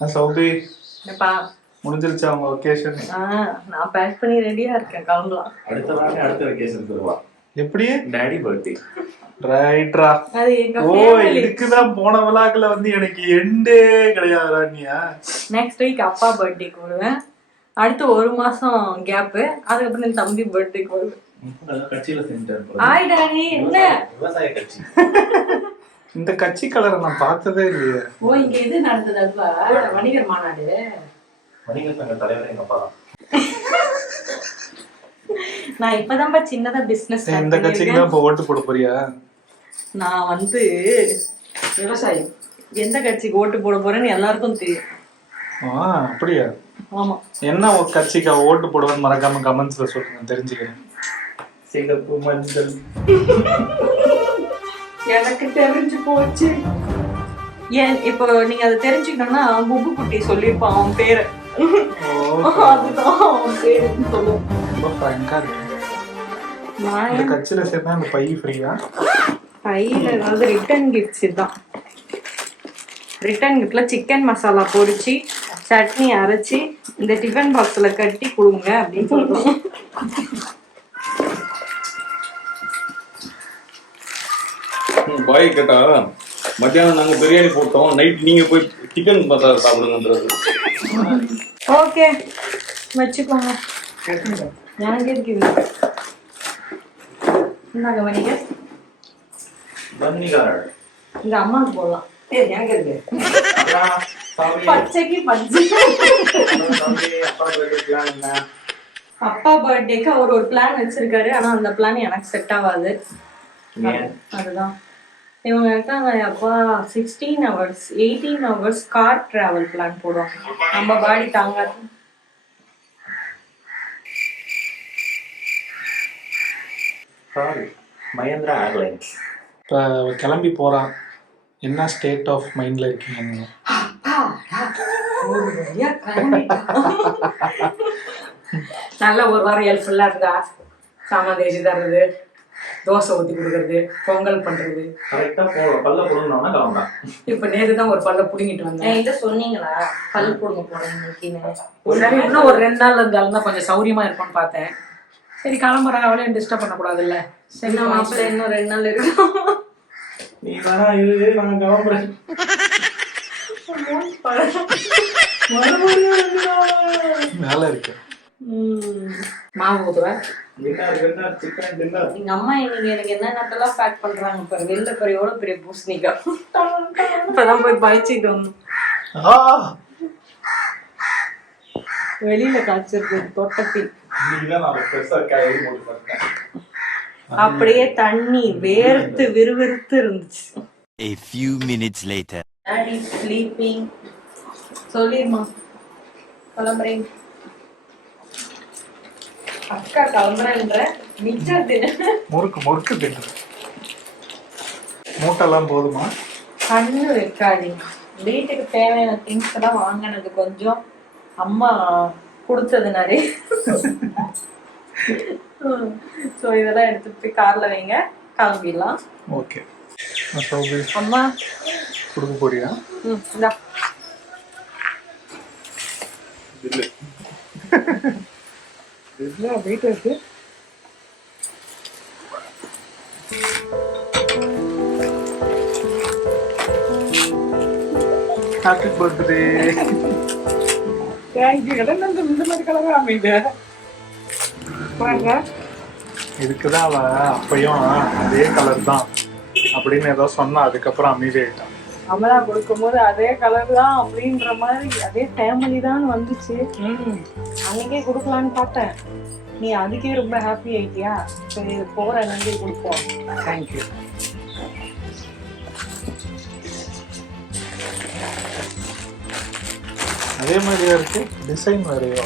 சௌபி என்னப்பா முடிஞ்சிருச்சா உங்க வெக்கேஷன்? நான் பேக் பண்ணி ரெடியா இருக்கேன், கிளம்பலாம். அடுத்த வாரம் அடுத்த வெக்கேஷன் தருவா. எப்படி? Daddy birthday. ரைட்ரா. அது எங்க ஓ ஃபேமிலி. இதுக்குதான் போன விழாக்குல வந்து எனக்கு எண்டே கிடையாதுடா நீயா. நெக்ஸ்ட் வீக் அப்பா பர்த்டேக்கு வருவேன். அடுத்து ஒரு மாசம் கேப், அதுக்கப்புறம் என் தம்பி பர்த்டேக்கு வருவேன். கட்சியில செஞ்சாரு. Hi daddy. என்ன விவசாய கட்சி. இந்த கட்சி கலரை நான் பார்த்ததே இல்லையே. ஓ இங்க இது நடந்தது அதுவா? வணிகர் மாநாடு. வணிகர் சங்க தலைவர் எங்க அப்பா தான். நான் இப்பதான்ப்பா சின்னதா பிசினஸ் இந்த கட்சிக்கு தான் இப்ப ஓட்டு போட போறியா? நான் வந்து விவசாயம். எந்த கட்சிக்கு ஓட்டு போட போறேன்னு எல்லாருக்கும் தெரியும். அப்படியா? ஆமா. என்ன ஒரு கட்சிக்கு ஓட்டு போடுவேன்னு மறக்காம கமெண்ட்ஸ்ல சொல்லுங்க, தெரிஞ்சுக்கிறேன். சிகப்பு மஞ்சள். எனக்கு தெரிஞ்சு போச்சு. ஏன் இப்போ நீங்க அதை தெரிஞ்சுக்கணும்னா புப்பு குட்டி சொல்லிருப்பான் அவன் பேரு. அதுதான் அவன் பேருன்னு சொல்லுவோம். ரொம்ப ஃப்ராங்கா இருக்கு. இந்த கட்சியில சேர்ந்தா இந்த பை ஃப்ரீயா? பையில ஏதாவது ரிட்டர்ன் கிஃப்ட்ஸ் தான். ரிட்டர்ன் கிஃப்ட்ல சிக்கன் மசாலா பொரிச்சு சட்னி அரைச்சி இந்த டிஃபன் பாக்ஸ்ல கட்டி கொடுங்க அப்படின்னு சொல்றோம். பாய் கேட்டா மத்தியானம் நாங்க பிரியாணி போட்டோம், நைட் நீங்க போய் சிக்கன் மசாலா சாப்பிடுங்கன்றது. ஓகே வச்சுக்கோங்க. எனக்கு இருக்குது. இந்தாங்க வணிகர். வன்னிகார். இந்த அம்மாவுக்கு போடலாம். எனக்கு இருக்கு. பச்சைக்கு பச்சை. அப்பா பர்த்டேக்கு அவர் ஒரு பிளான் வச்சிருக்காரு, ஆனா அந்த பிளான் எனக்கு செட் ஆகாது. அதுதான் இவங்க இருக்காங்க. அப்பா 16 hours 18 hours car travel plan போடுவாங்க. நம்ம பாடி தாங்காது. மஹேந்திரா ஏர்லைன்ஸ். இப்ப கிளம்பி போறான். என்ன ஸ்டேட் ஆஃப் மைண்ட்ல இருக்கீங்க நீங்க? நல்ல ஒரு வாரம் ஹெல்ப்ஃபுல்லா இருந்தா, சாமான் தேய்ச்சி தர்றது, தோசை ஊத்தி கொடுக்கறது, பொங்கல் பண்றது. கரெக்டா பல்ல போடணும்னா கிளம்பலாம். இப்ப நேத்து தான் ஒரு பல்ல புடுங்கிட்டு வந்தேன். இதை சொன்னீங்களா பல் போடுங்க போடுங்க. சரி, இன்னும் ஒரு 2 நாள் இருந்தாலும் கொஞ்சம் சௌரியமா இருக்கும்னு பார்த்தேன். சரி கிளம்புற அவளையும் டிஸ்டர்ப் பண்ணக்கூடாதுல்ல. சரி மாப்பிள்ள இன்னும் 2 நாள் இருக்கும். நீ வேணா இது நான் கிளம்புறேன். மேல இருக்கு. மாவு ஊத்துவேன். Dinner chicken dinner. எங்க அம்மா இன்னைக்கு எனக்கு என்னென்னலாம் பேக் பண்றாங்க பாரு. வெளில போய் எவ்வளவு பெரிய பூசணிக்கா. இப்பதான் போய் பயிச்சுட்டு வந்தோம். வெளியில காய்ச்சிருக்கு தோட்டத்தில். அப்படியே தண்ணி வேர்த்து விறுவிறுத்து இருந்துச்சு. A few minutes later. Daddy sleeping. சொல்லிருமா கிளம்புறேன். அக்கா கிளம்புறேன்ற மிச்சர் தின முறுக்கு தின்னு. மூட்டெல்லாம் போதுமா? கண்ணு வைக்காதீங்க. வீட்டுக்கு தேவையான திங்ஸ் எல்லாம் வாங்கினது கொஞ்சம், அம்மா கொடுத்தது நிறைய. ஸோ இதெல்லாம் எடுத்துட்டு போய் கார்ல வைங்க, கிளம்பிடலாம். ஓகே. அம்மா கொடுக்க போறியா? இந்தா. வீட்டு இருக்கு. Happy birthday. தேங்க்யூ. இந்த மாதிரி கலரா அமைது பாருங்க. இதுக்குதான் அவ அப்பயும் அதே கலர் தான் அப்படின்னு ஏதோ சொன்னா, அதுக்கப்புறம் அமைதி ஆயிட்டான். அமலா கொடுக்கும் போது அதே கலர் தான் அப்படின்ற மாதிரி அதே ஃபேமிலி தான் வந்துச்சு. அன்னைக்கே கொடுக்கலான்னு பார்த்தேன். நீ அதுக்கே ரொம்ப ஹாப்பி ஆயிட்டியா? சரி போற நன்றி கொடுப்போம். தேங்க்யூ. அதே மாதிரியா இருக்கு. டிசைன் வேறையோ?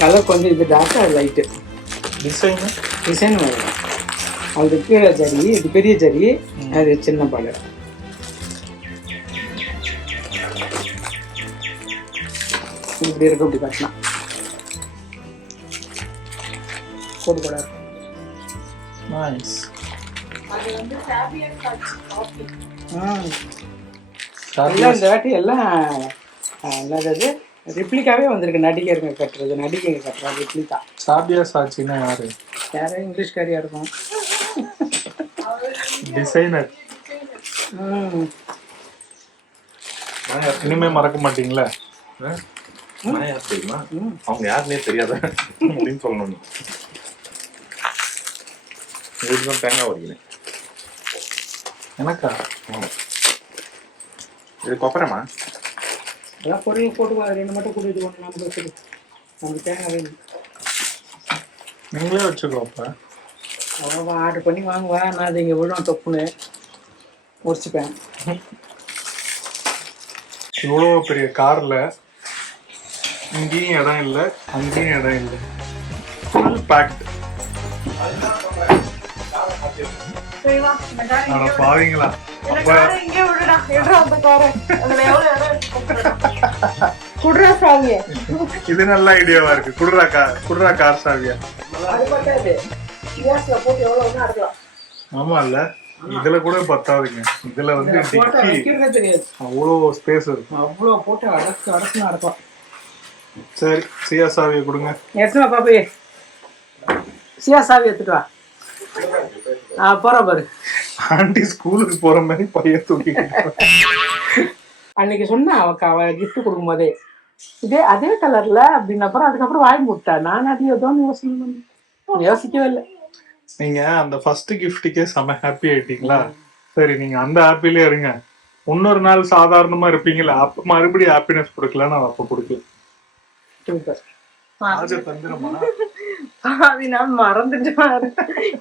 கலர் கொஞ்சம் இது டார்க்கா லைட்டு. டிசைன் வேறு. அது கீழே ஜரி, இது பெரிய ஜரி, அது சின்ன பால். இப்படி இருக்க இப்படி காட்டலாம். கோடு கூட இருக்கும். நைஸ். அது வந்து ஃபேபியன் காஃபி. எல்லாம் இந்த வாட்டி எல்லாம் என்னது ரிப்ளிகாவே வந்திருக்கு, நடிகருங்க கட்டுறது, நடிகைங்க கட்டுறது ரிப்ளிகா. சாபியா சாச்சின்னா யாரு? யாரும் இங்கிலீஷ்காரியா இருக்கும். டிசைனர். இனிமே மறக்க மாட்டீங்களா? நான் யார் தெரியுமா? அவங்க யாருன்னே தெரியாத அப்படின்னு சொல்லணும். உங்களுக்கு தான் தேங்காய் உடைக்கிறேன். எனக்கா? இது கொப்பரமா? அதான் பொருள் போட்டு ரெண்டு மட்டும் கூட்டிட்டு போகணும். நமக்கு வச்சுது நமக்கு தேங்காய் வேணும். நீங்களே வச்சுக்கோப்ப. அவ்வளோவா ஆர்டர் பண்ணி வாங்குவேன். நான் அது இங்கே விழும் தொப்புன்னு முடிச்சுப்பேன். இவ்வளோ பெரிய கார்ல இங்கேயும் இடம் இல்லை, அங்கேயும் இடம் இல்லை. Full packed. ஆனா பாவீங்களா? அப்ப இது நல்ல ஐடியாவா இருக்கு. குடுறா கார் சாவியா. ஆமா இல்ல, இதுல கூட பத்தாதுங்க. இதுல வந்து டிக்கி அவ்வளோ ஸ்பேஸ் இருக்கும். அவ்வளோ போட்டு அடக்கு அடக்கலாம். சரி, சியா சாவியை கொடுங்க. எடுத்துவா பாப்பே, சியா சாவி எடுத்துட்டு வா. போறேன் பாரு. ஆண்டி ஸ்கூலுக்கு போற மாதிரி பையன் தூக்கி அன்னைக்கு சொன்னா அவ கிஃப்ட் கொடுக்கும் போதே அதே கலர்ல அப்படின்னு. அப்புறம் அதுக்கப்புறம் வாங்கி விட்டா. நான் அது ஏதோ யோசிக்கவே இல்லை. நீங்க அந்த ஃபர்ஸ்ட் கிஃப்ட்டுக்கே செம ஹாப்பி ஆயிட்டீங்களா? சரி, நீங்க அந்த ஹாப்பிலே இருங்க. இன்னொரு நாள் சாதாரணமா இருப்பீங்களா, அப்ப மறுபடியும் ஹாப்பினஸ் கொடுக்கல, நான் அப்ப கொடுக்கல. நான் மறந்துட்டேன்.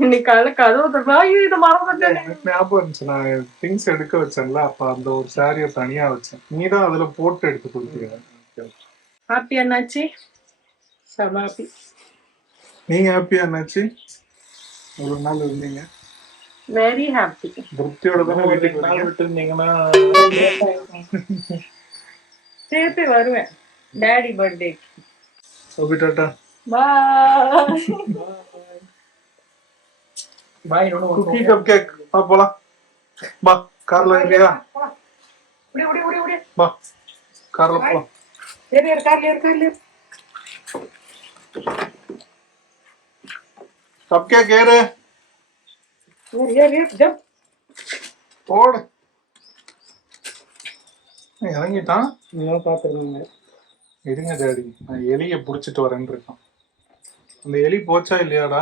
இன்னைக்கு காலைல கதவு இதை மறந்துட்டேன். எனக்கு ஞாபகம் இருந்துச்சு, நான் திங்ஸ் எடுக்க வச்சேன்ல, அப்ப அந்த ஒரு சாரியை தனியா வச்சேன். நீதான் அதுல போட்டு எடுத்து கொடுத்தீங்க. ஹாப்பி அண்ணாச்சி. செம ஹாப்பி. நீங்க ஹாப்பியா அண்ணாச்சி? ஒரு நாள் இருந்தீங்க. Very happy. திருப்தியோட தானே வீட்டுக்கு நாள் விட்டு இருந்தீங்கன்னா திருப்பி வருவேன் daddy birthday. Okay, tata. Bye. Bye. Cookie cup cake. போலாம். பா, கார்ல இல்லையா? பா, கார்ல போலாம். கார்ல கப் கேக் ஏறு. போடு. இறங்கிட்டான். பாத்துருங்க. இருங்க டாடி, நான் எலிய புடிச்சிட்டு வரேன்னு இருக்கான். அந்த எலி போச்சா இல்லையாடா?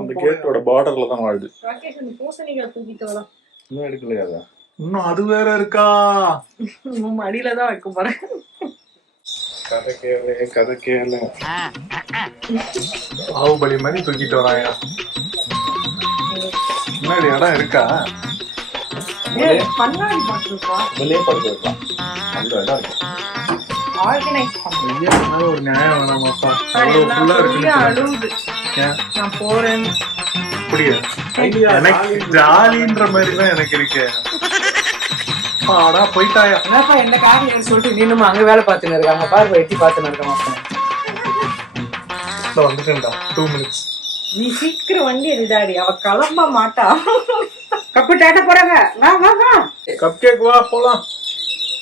அந்த கேட்டோட பார்டர்ல தான் வாழுது. பூசணிக்காய் தூக்கிட்டு வரலாம். இன்னும் எடுக்கலையா? இன்னும் அது வேற இருக்கா? மடியில தான் வைக்க போறேன். கதை கேளு. பாகுபலி மாதிரி தூக்கிட்டு வராயா? முன்னாடி இடம் இருக்கா? பண்ணாடி பாத்துருக்கா? வெளியே படுத்து வைக்கலாம். அந்த இடம் இருக்கு. ஒரு நியாயம் வேணாமாப்பா? ஃபுல்லா இருக்கு. அழுவுது. நான் போறேன். அப்படியா? எனக்கு ஜாலின்ற மாதிரி தான் எனக்கு இருக்கு. பாடா போயிட்டாயா? என்னப்பா என்ன காரியம் சொல்லிட்டு நீனும் அங்க வேலை பார்த்துன்னு இருக்காங்க பாரு. எட்டி பார்த்துன்னு இருக்க மாட்டேன். வந்துட்டேன்டா. 2 minutes. நீ சீக்கிரம் வண்டி எடுடாடி, அவ கிளம்ப மாட்டா. கப்பு டேட்ட போறாங்க. வா. கப் கேக் வா போலாம்.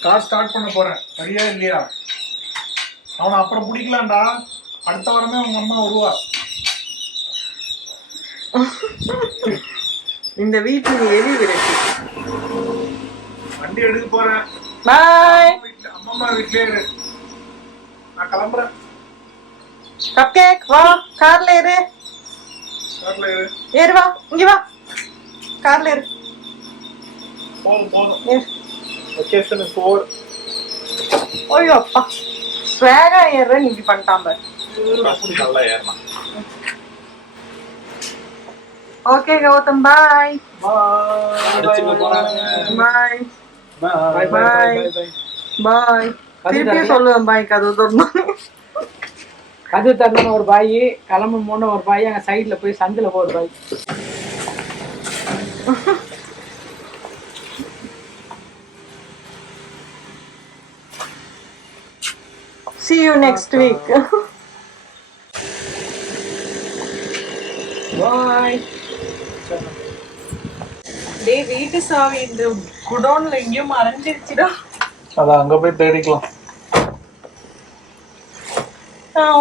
கார் ஸ்டார்ட் பண்ண போறேன். சரியா இல்லையா? அவனை அப்புறம் பிடிக்கலாம்டா. அடுத்த வாரமே உங்க அம்மா வருவா. இந்த வீட்டுல எலி விரட்டி. வண்டி எடுக்க போறேன். பாய். அம்மா வீட்லயே இரு. நான் கிளம்புறேன். கப் கேக் வா, கார்ல ஏறு. கார்ல இரு. ஏறு வா, இங்க வா. கார்ல ஏறு. போதும். லொகேஷன் 4. ஓய்யோ அப்பா, ஸ்வேகா ஏற நீ இப்படி பண்ணிட்டான் பாரு. நல்லா ஏறலாம். ஓகே கௌதம், பாய். பாய். பாய். திருப்பி சொல்லுவேன் பாய். கதவு திறந்தோம். கதவு திறந்தோன்னு ஒரு பாய், கிளம்பும் போன ஒரு பாய், அங்க சைட்ல போய் சந்தில போய் ஒரு பாய். See you next week. பாய். டேய், வீட்டு சாவி இந்த குடோன்ல எங்கேயும் மறைஞ்சிருச்சுடா. அதான் அங்க போய் தேடிக்கலாம்.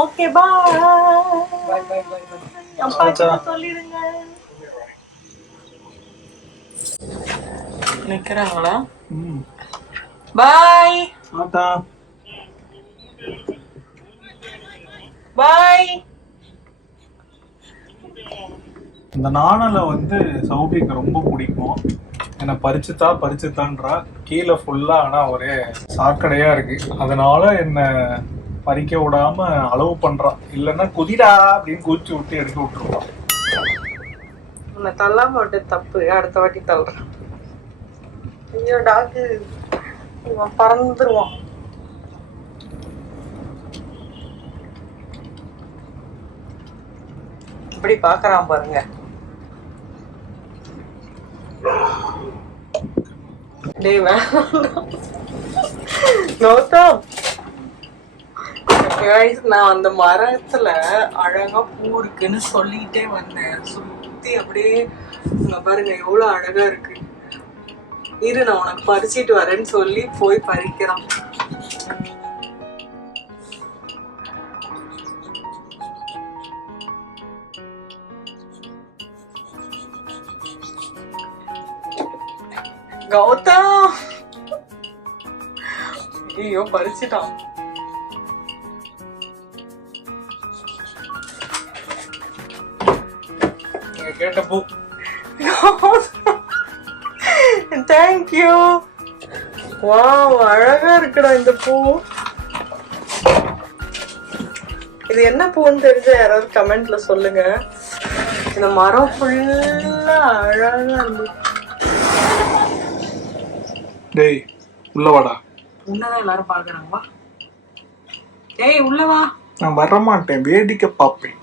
Okay bye. பாய் பாய் பாய் பாய். அப்பா கிட்ட சொல்லிடுங்க. நிக்கிறாங்களா? பாய் பாய். இந்த நாணலை வந்து சௌபிக்கு ரொம்ப பிடிக்கும். என்னை பறிச்சுத்தான்றா கீழே ஃபுல்லா. ஆனா ஒரே சாக்கடையா இருக்கு. அதனால என்ன பறிக்க விடாம அளவு பண்றான். இல்லைன்னா குதிடா அப்படின்னு குதிச்சு விட்டு எடுக்க விட்டுருவான். உன்னை தள்ளாம விட்டு தப்பு. அடுத்த வாட்டி தள்ளுறான். ஐயோ டாக்கு இவன் பறந்துருவான். இப்படி பாக்குறான் பாருங்க. டேய் வேணாம் கௌதம். Guys, நான் அந்த மரத்துல அழகா பூ இருக்குன்னு சொல்லிட்டே வந்தேன். சுத்தி அப்படியே இங்க பாருங்க எவ்வளவு அழகா இருக்கு. இரு நான் உனக்கு பறிச்சிட்டு வரேன்னு சொல்லி போய் பறிக்கிறான். கௌதம் ஐயோ பறிச்சிட்டான். கேட்ட பூ. தேங்க்யூ. வாவ் அழகா இருக்குடா இந்த பூ. இது என்ன பூன்னு தெரிஞ்ச யாராவது கமெண்ட்ல சொல்லுங்க. இந்த மரம் ஃபுல்லா அழகா இருந்து. டேய் உள்ள வாடா. உன்னதான் எல்லாரும் பாக்குறாங்க. வா டேய் உள்ள வா. நான் வரமாட்டேன், வேடிக்கை பார்ப்பேன்.